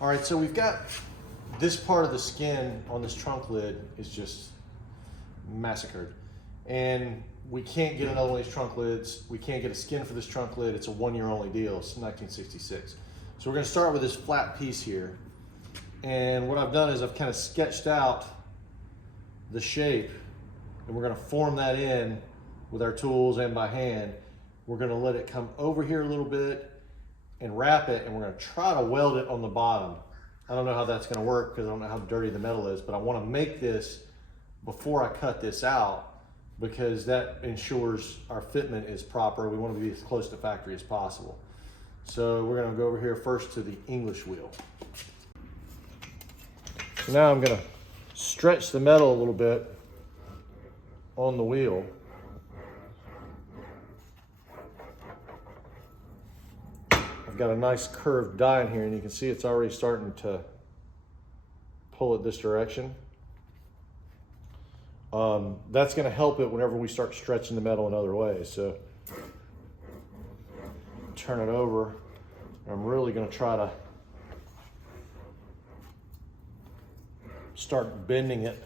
All right, so we've got this part of the skin on this trunk lid is just massacred. And we can't get another one of these trunk lids. We can't get a skin for this trunk lid. It's a 1 year only deal. It's 1966. So we're gonna start with this flat piece here. And what I've done is I've kind of sketched out the shape, and we're gonna form that in with our tools and by hand. We're gonna let it come over here a little bit and wrap it, and we're gonna try to weld it on the bottom. I don't know how that's gonna work because I don't know how dirty the metal is, but I wanna make this before I cut this out because that ensures our fitment is proper. We wanna be as close to factory as possible. So we're gonna go over here first to the English wheel. So now I'm gonna stretch the metal a little bit on the wheel. I've got a nice curved die in here, and you can see it's already starting to pull it this direction. That's going to help it whenever we start stretching the metal in other ways. So turn it over. I'm really going to try to start bending it.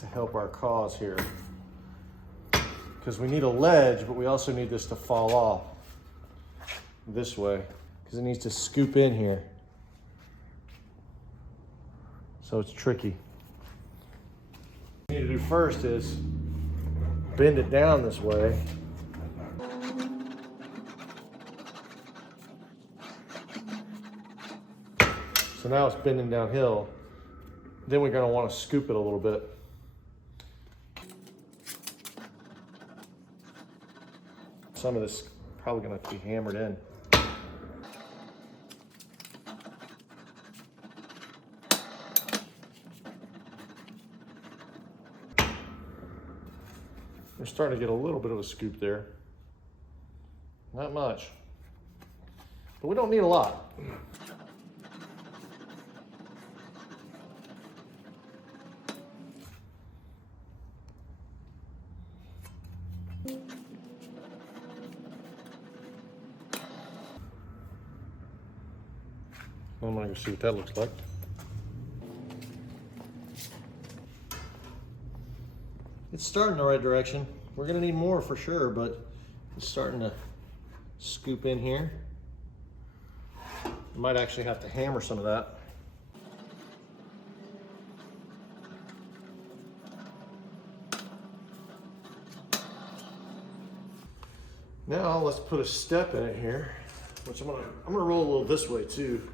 To help our cause here, because we need a ledge, but we also need this to fall off this way because it needs to scoop in here, so it's tricky. What we need to do first is bend it down this way. So now it's bending downhill. Then we're going to want to scoop it a little bit. Some of this is probably going to be hammered in. We're starting to get a little bit of a scoop there. Not much, but we don't need a lot. I'm gonna go see what that looks like. It's starting the right direction. We're gonna need more for sure, but it's starting to scoop in here. I might actually have to hammer some of that. Now let's put a step in it here, which I'm gonna roll a little this way too.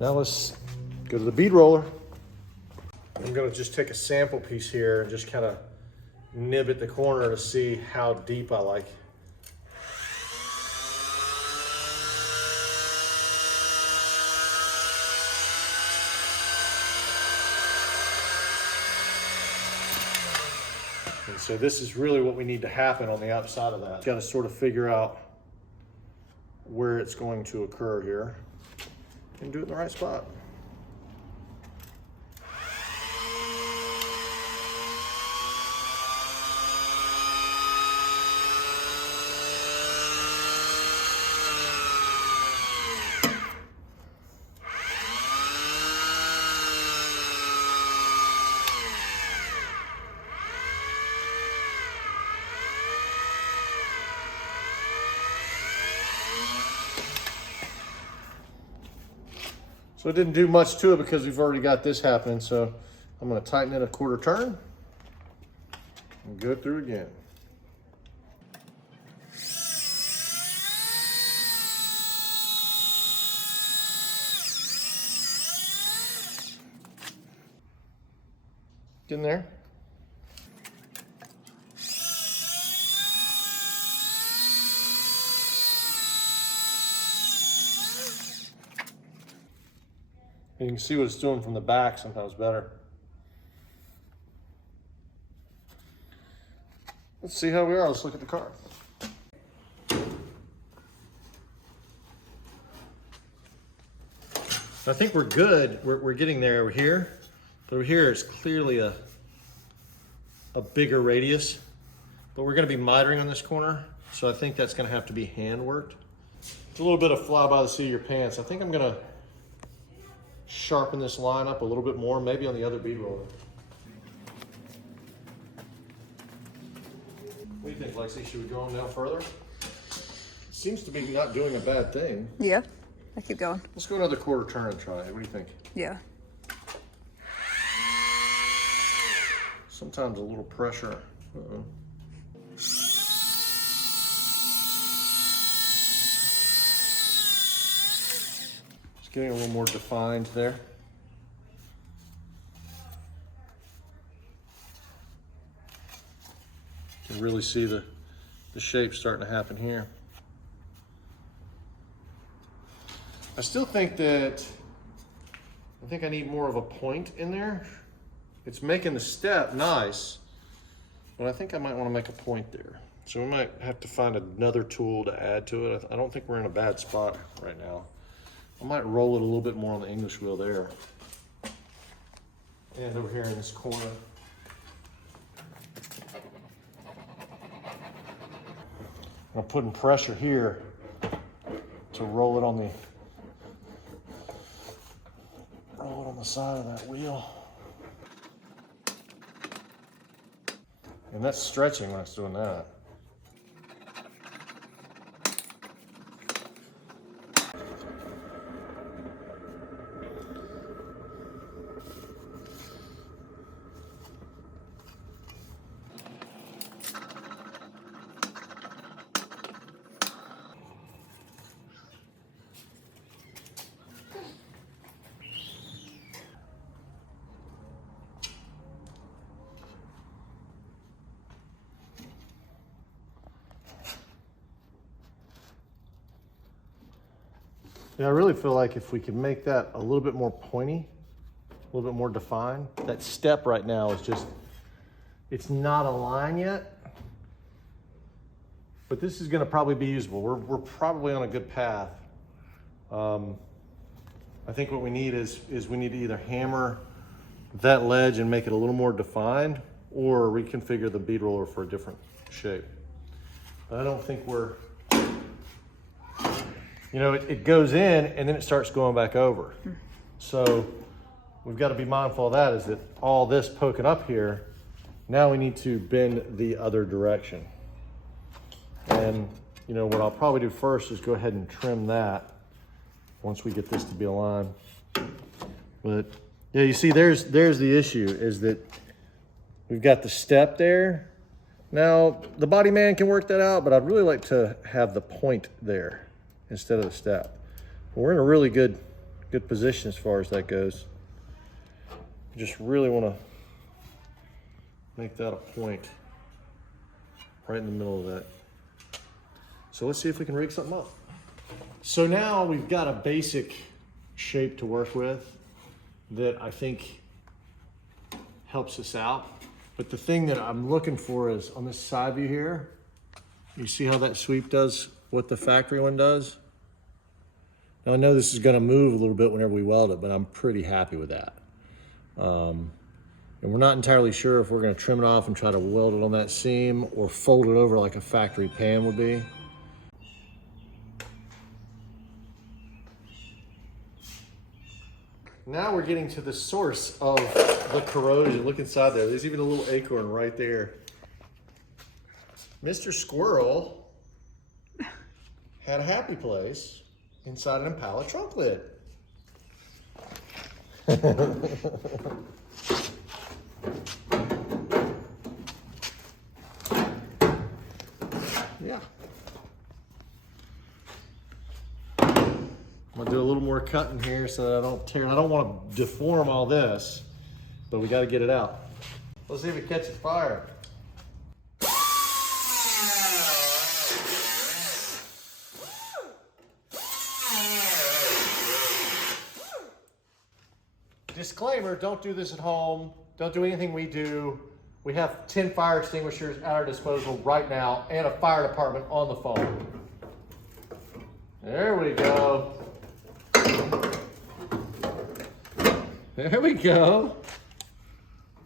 Now let's go to the bead roller. I'm gonna just take a sample piece here and just kind of nib at the corner to see how deep I like. And so this is really what we need to happen on the outside of that. Got to sort of figure out where it's going to occur here and do it in the right spot. So it didn't do much to it because we've already got this happening. So I'm going to tighten it a quarter turn and go through again. Get in there. And you can see what it's doing from the back sometimes better. Let's see how we are. Let's look at the car. I think we're good. We're getting there over here. But over here is clearly a bigger radius. But we're going to be mitering on this corner. So I think that's going to have to be hand worked. It's a little bit of fly by the seat of your pants. I think I'm going to sharpen this line up a little bit more, maybe on the other bead roller. What do you think, Lexi? Should we go on down further? Seems to be not doing a bad thing. Yeah, I keep going. Let's go another quarter turn and try it. What do you think? Yeah. Sometimes a little pressure. Uh-oh. It's getting a little more defined there. You can really see the shape starting to happen here. I still think that, I need more of a point in there. It's making the step nice, but I think I might want to make a point there. So we might have to find another tool to add to it. I don't think we're in a bad spot right now. I might roll it a little bit more on the English wheel there. And over here in this corner. I'm putting pressure here to roll it on the side of that wheel. And that's stretching when it's doing that. Yeah, I really feel like if we could make that a little bit more pointy, a little bit more defined. That step right now is just, it's not a line yet, but this is gonna probably be usable. We're probably on a good path. I think what we need is we need to either hammer that ledge and make it a little more defined, or reconfigure the bead roller for a different shape. I don't think we're, you know, it goes in and then it starts going back over. So we've got to be mindful of that, is that all this poking up here, now we need to bend the other direction. And, you know, what I'll probably do first is go ahead and trim that once we get this to be aligned. But yeah, you see, there's the issue, is that we've got the step there. Now, the body man can work that out, but I'd really like to have the point there instead of the step. We're in a really good position as far as that goes. Just really want to make that a point right in the middle of that. So let's see if we can rig something up. So now we've got a basic shape to work with that I think helps us out. But the thing that I'm looking for is on this side view here, you see how that sweep does what the factory one does? Now I know this is gonna move a little bit whenever we weld it, but I'm pretty happy with that. And we're not entirely sure if we're gonna trim it off and try to weld it on that seam or fold it over like a factory pan would be. Now we're getting to the source of the corrosion. Look inside there. There's even a little acorn right there. Mr. Squirrel had a happy place inside an Impala trunk lid. Yeah. I'm gonna do a little more cutting here so that I don't tear. I don't want to deform all this, but we got to get it out. Let's see if it catches fire. Disclaimer, don't do this at home. Don't do anything we do We have 10 fire extinguishers at our disposal right now and a fire department on the phone. There we go. There we go.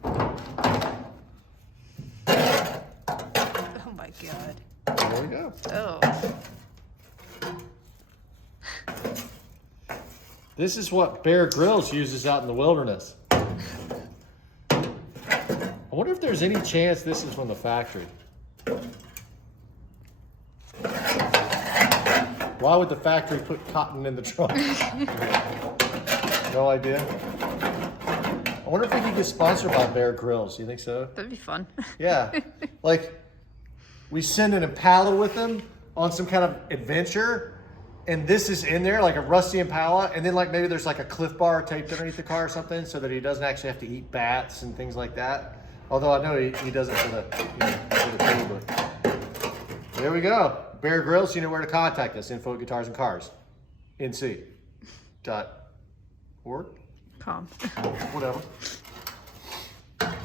Oh my God. There we go. Oh. This is what Bear Grylls uses out in the wilderness. I wonder if there's any chance this is from the factory. Why would the factory put cotton in the trunk? No idea. I wonder if we could get sponsored by Bear Grylls. You think so? That'd be fun. Yeah. Like, we send an Impala with them on some kind of adventure, and this is in there, like a rusty Impala, and then like maybe there's like a Cliff Bar taped underneath the car or something so that he doesn't actually have to eat bats and things like that. Although I know he does it for the, for the food, but there we go. Bear Grylls, you know where to contact us. Info at GuitarsN'CarsNC.org? Com. Whatever.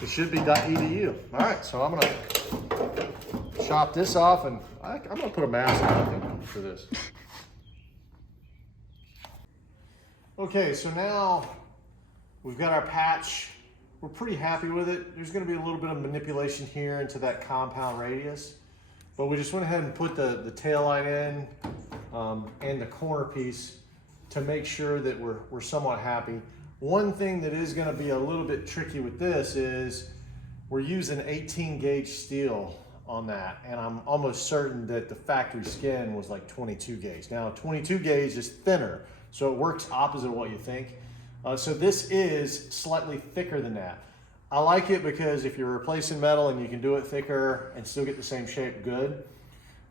It should be .edu. All right, so I'm gonna chop this off, and I'm gonna put a mask on, I think, for this. Okay, so now we've got our patch. We're pretty happy with it. There's gonna be a little bit of manipulation here into that compound radius, but we just went ahead and put the tail light in and the corner piece to make sure that we're somewhat happy. One thing that is gonna be a little bit tricky with this is we're using 18 gauge steel on that, and I'm almost certain that the factory skin was like 22 gauge. Now 22 gauge is thinner, so it works opposite of what you think. So this is slightly thicker than that. I like it because if you're replacing metal and you can do it thicker and still get the same shape, good.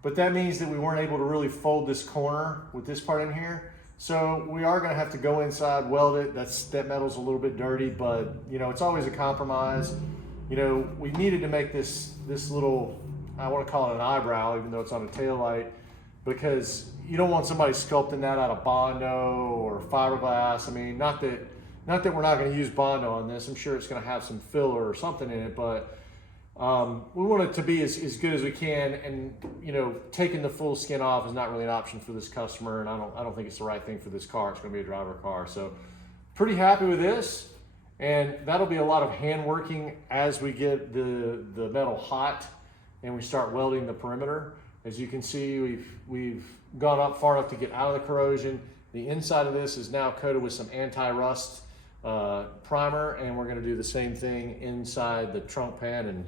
But that means that we weren't able to really fold this corner with this part in here. So we are gonna have to go inside, weld it. That metal's a little bit dirty, but you know, it's always a compromise. You know, we needed to make this little, I wanna call it an eyebrow, even though it's on a tail light, because you don't want somebody sculpting that out of Bondo or fiberglass. I mean, not that we're not gonna use Bondo on this. I'm sure it's gonna have some filler or something in it, but we want it to be as good as we can, and you know, taking the full skin off is not really an option for this customer, and I don't think it's the right thing for this car. It's gonna be a driver car. So pretty happy with this, and that'll be a lot of hand working as we get the metal hot and we start welding the perimeter. As you can see, we've gone up far enough to get out of the corrosion. The inside of this is now coated with some anti-rust primer, and we're gonna do the same thing inside the trunk pan and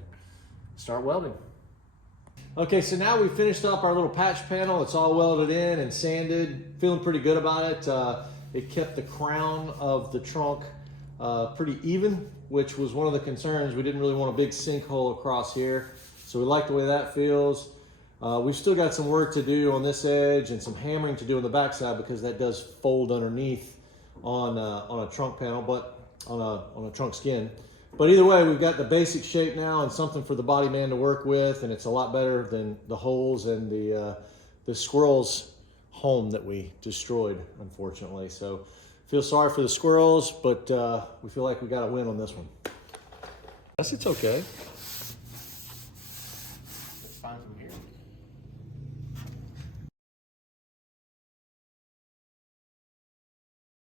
start welding. Okay, so now we finished up our little patch panel. It's all welded in and sanded. Feeling pretty good about it. It kept the crown of the trunk pretty even, which was one of the concerns. We didn't really want a big sinkhole across here, so we like the way that feels. We've still got some work to do on this edge and some hammering to do on the backside, because that does fold underneath on a trunk panel, but on a trunk skin. But either way, we've got the basic shape now and something for the body man to work with, and it's a lot better than the holes and the squirrels home that we destroyed, unfortunately. So feel sorry for the squirrels, but we feel like we got a win on this one. Yes, it's okay.